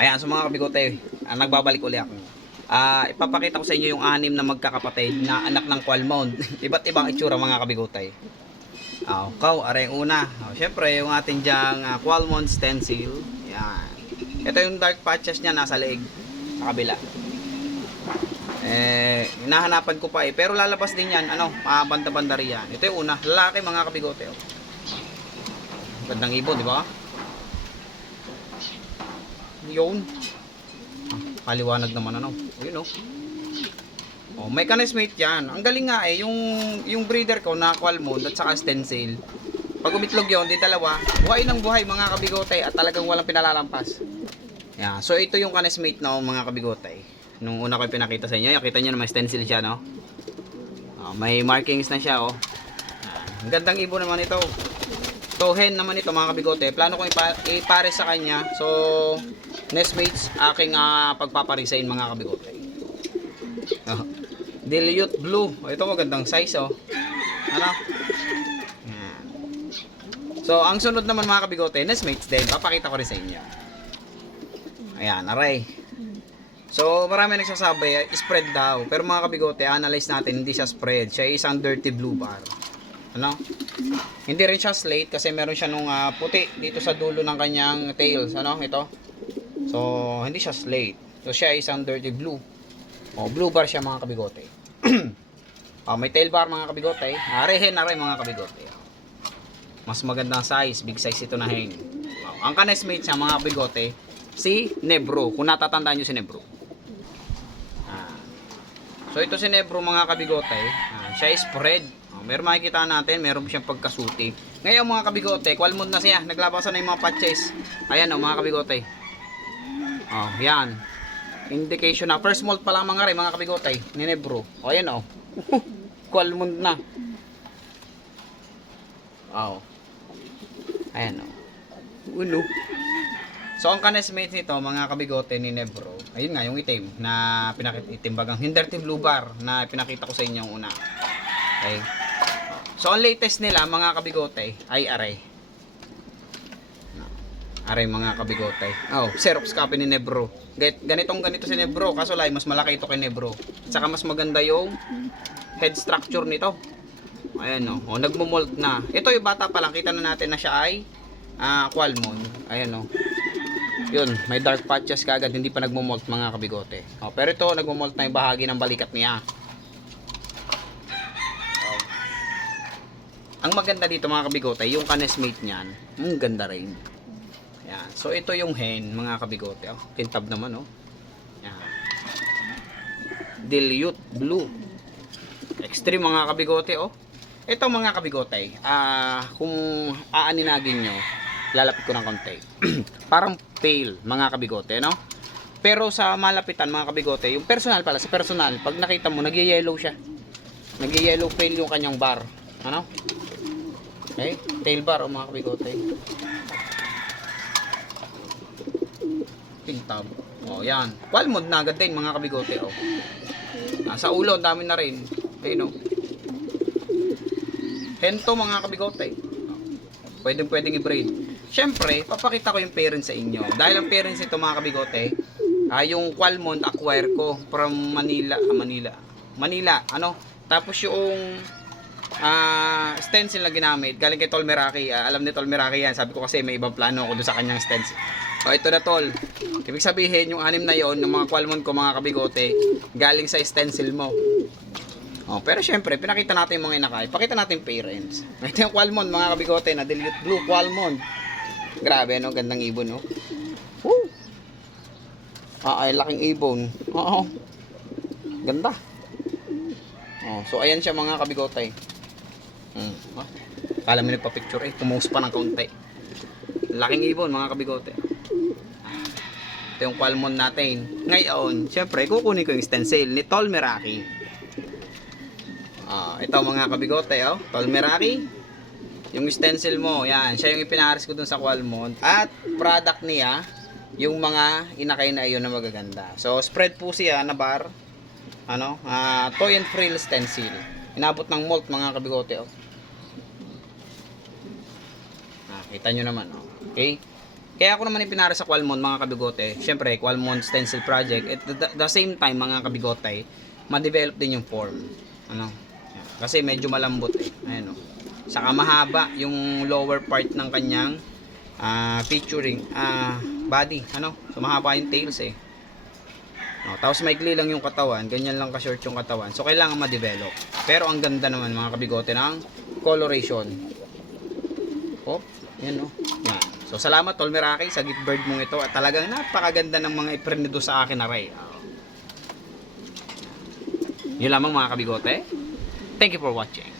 Ayan, so mga kabigote, nagbabalik uli ako. Ipapakita ko sa inyo yung 6 na magkakapatid na anak ng Qualmond. Iba't ibang itsura mga kabigotay. Aray una. Syempre, yung ating dyang Qualmond stencil. Yan. Ito yung dark patches niya nasa leeg. Sa kabila. Hinahanapan ko pa pero lalabas din yan. Banda-banda riyan. Ito yung una. Lalaki mga kabigote. Gandang ibon, di ba? Yun. Paliwanag naman Yun may canesmate yan. Ang galing nga yung breeder ko na Qualmond at saka stencil. Pag umitlog yun, di dalawa, buhay ng buhay mga kabigotay at talagang walang pinalalampas. Yan. So ito yung canesmate mga kabigotay. Nung una ko pinakita sa inyo, nakita nyo na may stencil siya may markings na siya Ang gandang ibon naman ito. So hen naman ito mga kabigote. Plano kong ipare sa kanya. So nestmates aking pagpaparisain mga kabigote. Dilute blue. Ito magandang size Yan. So ang sunod naman mga kabigote, nestmates din. Papakita ko rin sa inyo. Ayan, aray. So marami nagsasabi, spread daw. Pero mga kabigote, analyze natin, hindi siya spread. Siya isang dirty blue bar. Hindi rin siya slate kasi meron siya nung puti dito sa dulo ng kanyang tails. Ito. So, hindi siya slate. So, siya isang dirty blue. Blue bar siya mga kabigote. May tail bar mga kabigote. Arehin na rin mga kabigote. Mas magandang size. Big size ito na hen. Ang canesmate siya mga kabigote, si Nebro. Kung natatandaan nyo si Nebro. So, ito si Nebro mga kabigote. Siya is spread. Meron makikita natin, meron siyang pagkasuti. Ngayon mga kabigote, Qualmond na siya. Naglabasan na yung mga patches. Ayan mga kabigote. Yan. Indication na. First molt pa lang mga kabigote. Ni Nebro. Ayan Qualmond na. Ayan So ang canesmate nito mga kabigote ni Nebro. Ayun nga yung itim na pinakititimbagang Hinderty Blue Bar na pinakita ko sa inyo una. Okay. So, ang latest nila, mga kabigote, ay aray. Aray, mga kabigote. Xerox copy ni Nebro. Ganito si Nebro. Kaso lang, mas malaki ito kay Nebro. Saka mas maganda yung head structure nito. Ayan, nagmo-molt na. Ito yung bata pa lang. Kita na natin na siya ay Qualmond. Ayan, Yun, may dark patches kagad. Hindi pa nagmo-molt, mga kabigote. Pero ito, nagmo-molt na yung bahagi ng balikat niya. Ang maganda dito mga kabigote, yung canesmate niyan, ang ganda rin. Yan. So ito yung hen mga kabigote. Kintab naman Yan. Dilute blue. Extreme mga kabigote Ito mga kabigote, kung aaninagin nyo, lalapit ko ng konti. Parang pale mga kabigote, Pero sa malapitan mga kabigote, yung personal pala, sa personal, pag nakita mo, nag-yellow siya. Nag-yellow pale yung kanyang bar. Okay, tail bar mga kabigote. Tingtab. Yan. Qualmond na agad din mga kabigote sa ulo, ang dami na rin. Ayun Hento mga kabigote. Pwedeng i-braid. Syempre, papakita ko yung parents sa inyo. Dahil ang parents ito mga kabigote, yung Qualmond acquire ko from Manila. Tapos yung stencil na ginamit galing kay Tol Meraki. Alam ni Tol Meraki yan. Sabi ko kasi may ibang plano ako doon sa kanyang stencil. Ito na Tol. Ibig sabihin yung 6 na yon ng mga Qualmond ko mga kabigote galing sa stencil mo. Pero syempre pinakita natin yung mga inakay. Pakita natin yung parents. Ito yung Qualmond mga kabigote na dilute blue Qualmond. Grabe gandang ibon Woo! Ay laking ibon. Ganda. So ayan siya mga kabigote. Kala mo nagpa-picture pumose pa ng kaunti. Laking ibon mga kabigote. Ito yung Qualmond natin. Ngayon, syempre kukunin ko yung stencil ni Tol Meraki. Ito mga kabigote Tol Meraki. Yung stencil mo, yan, siya yung ipinaharis ko dun sa Qualmond. At product niya, yung mga inakay na iyon na magaganda. So spread po siya na bar. Toy and frill stencil. Inabot ng molt mga kabigote Kita nyo naman Okay. Kaya ako naman ipinara sa Qualmon mga kabigote. Syempre, Qualmon stencil project. At the same time mga kabigote, ma-develop din yung form. Ano? Kasi medyo malambot eh. Ayan o. Saka mahaba yung lower part ng kanyang featuring body. Ano? So mahaba yung tails eh. No, tapos maikli lang yung katawan, ganyan lang ka-short yung katawan. So kailangan ma-develop. Pero ang ganda naman mga kabigote ng coloration. Oh, yan oh. Yan. So salamat Tol Meraki sa gift bird mong ito at talagang napakaganda ng mga iprenido sa akin na Ray. Yun lamang mga kabigote. Thank you for watching.